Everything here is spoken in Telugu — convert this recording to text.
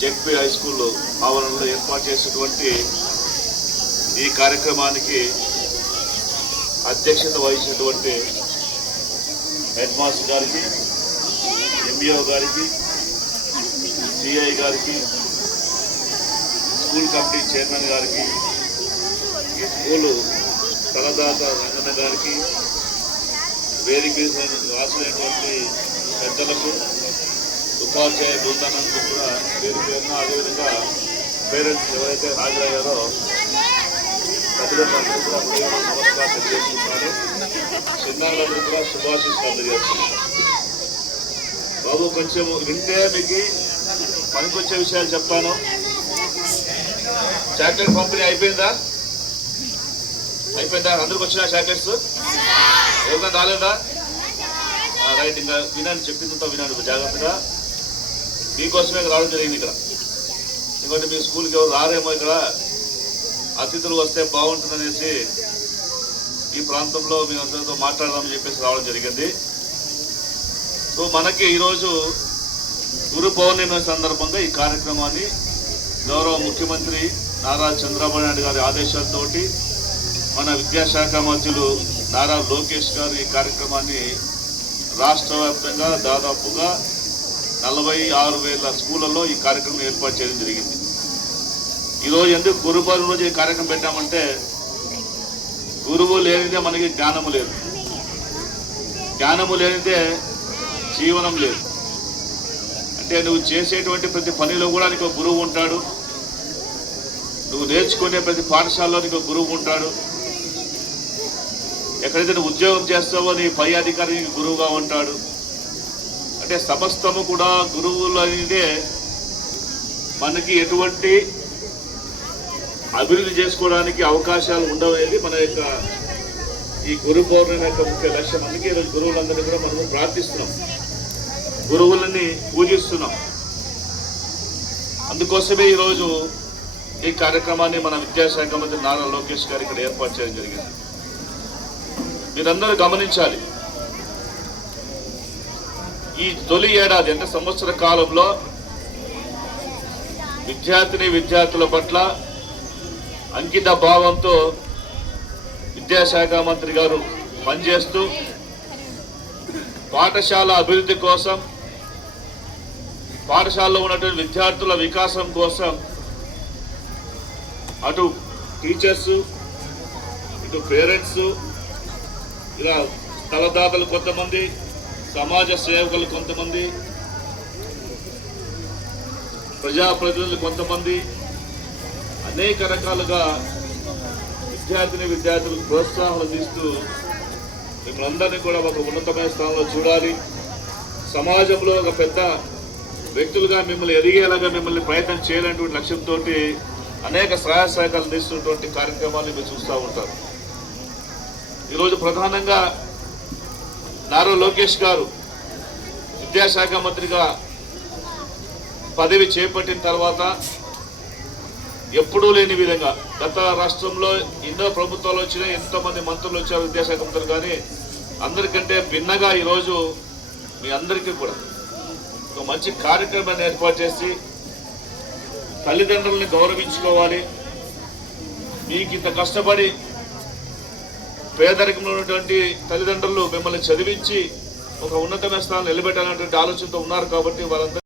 జెడ్పీ హై స్కూల్ ఆవరణలో ఏర్పాటు చేసినటువంటి ఈ కార్యక్రమానికి అధ్యక్షత వహించినటువంటి హెడ్ మాస్టర్ గారికి ఎంఈఓ గారికి సిఐ గారికి స్కూల్ కమిటీ చైర్మన్ గారికి ఈ స్కూలు తలదాత రంగన్న గారికి వేదిక మీద రాసినటువంటి పెద్దలకు ఉపాధ్యాయ బృందానికి కూడా పేరు పేరున అదేవిధంగా పేరెంట్స్ ఎవరైతే హాజరయ్యారో పెద్దలందరూ కూడా నమస్కారం తెలియజేస్తున్నారు. చిన్నారులందరూ కూడా శుభాశిస్సులు అందజేస్తున్నారు. బాబు కొంచెం వింటే మీకు పనికొచ్చే విషయాలు చెప్తాను చాక్లెట్ పంపిణీ అయిపోయిందా? అయిపోయిందా? అందరికి వచ్చినా చాక్లెట్స్? ఎవరికైనా రాలేదా? రైట్ ఇంకా వినండి చెప్పిందంతా వినాను జాగ్రత్తగా. మీకోసమే రావడం జరిగింది ఇక్కడ. ఎందుకంటే మీ స్కూల్కి ఎవరు రారేమో ఇక్కడ. అతిథులు వస్తే బాగుంటుందనేసి ఈ ప్రాంతంలో మీ అందరితో మాట్లాడదామని చెప్పేసి రావడం జరిగింది. సో మనకి ఈరోజు గురు పౌర్ణమి సందర్భంగా ఈ కార్యక్రమాన్ని గౌరవ ముఖ్యమంత్రి నారా చంద్రబాబు నాయుడు గారి ఆదేశాలతోటి మన విద్యాశాఖ మంత్రులు నారా లోకేష్ గారు ఈ కార్యక్రమాన్ని రాష్ట్ర వ్యాప్తంగా దాదాపుగా నలభై ఆరు వేల స్కూళ్ళల్లో ఈ కార్యక్రమం ఏర్పాటు చేయడం జరిగింది. ఈరోజు ఎందుకు గురు రోజు ఈ కార్యక్రమం పెట్టామంటే గురువు లేనిదే మనకి జ్ఞానము లేదు. జ్ఞానము లేనిదే జీవనం లేదు. అంటే నువ్వు చేసేటువంటి ప్రతి పనిలో కూడా నీకు గురువు ఉంటాడు. నువ్వు నేర్చుకునే ప్రతి పాఠశాలలో నీకు ఒక గురువు ఉంటాడు. ఎక్కడైతే నువ్వు ఉద్యోగం చేస్తావో నీ పై అధికారి నీకు గురువుగా ఉంటాడు. అంటే సమస్తము కూడా గురువులు అనేదే మనకి ఎటువంటి అభివృద్ధి చేసుకోవడానికి అవకాశాలు ఉండవనేది మన యొక్క ఈ గురు పౌర్ణమి యొక్క ముఖ్య లక్ష్యం. అందుకే ఈరోజు గురువులందరినీ కూడా మనం ప్రార్థిస్తున్నాం. గురువులని పూజిస్తున్నాం. అందుకోసమే ఈరోజు ఈ కార్యక్రమాన్ని మన విద్యాశాఖ మంత్రి నారా లోకేష్ గారు ఇక్కడ ఏర్పాటు చేయడం జరిగింది. మీరందరూ గమనించాలి. ఈ తొలి ఏడాది అంటే సంవత్సర కాలంలో విద్యార్థిని విద్యార్థుల పట్ల అంకిత భావంతో విద్యాశాఖ మంత్రి గారు పనిచేస్తూ పాఠశాల అభివృద్ధి కోసం పాఠశాలలో ఉన్నటువంటి విద్యార్థుల వికాసం కోసం అటు టీచర్స్ ఇటు పేరెంట్స్ ఇలా స్థలదాతలు కొంతమంది సమాజ సేవకులు కొంతమంది ప్రజాప్రతినిధులు కొంతమంది అనేక రకాలుగా విద్యార్థిని విద్యార్థులకు ప్రోత్సాహాలు తీస్తూ మిమ్మల్ని అందరినీ కూడా ఒక ఉన్నతమైన స్థానంలో చూడాలి. సమాజంలో ఒక పెద్ద వ్యక్తులుగా మిమ్మల్ని ఎదిగేలాగా మిమ్మల్ని ప్రయత్నం చేయాలనేటువంటి లక్ష్యంతో అనేక సహాయ సహకారాలు తీస్తున్నటువంటి కార్యక్రమాలు మీరు చూస్తూ ఉంటారు. ఈరోజు ప్రధానంగా నారా లోకేష్ గారు విద్యాశాఖ మంత్రిగా పదవి చేపట్టిన తర్వాత ఎప్పుడూ లేని విధంగా గత రాష్ట్రంలో ఎన్నో ప్రభుత్వాలు వచ్చినా ఎంతోమంది మంత్రులు వచ్చారు విద్యాశాఖ మంత్రులు కానీ అందరికంటే భిన్నగా ఈరోజు మీ అందరికీ కూడా ఒక మంచి కార్యక్రమాన్ని ఏర్పాటు చేసి తల్లిదండ్రుల్ని గౌరవించుకోవాలి. మీకు ఇంత కష్టపడి పేదరికంలో ఉన్నటువంటి తల్లిదండ్రులు మిమ్మల్ని చదివించి ఒక ఉన్నతమైన స్థానం నిలబెట్టాలనేటువంటి ఆలోచనతో ఉన్నారు కాబట్టి వాళ్ళందరూ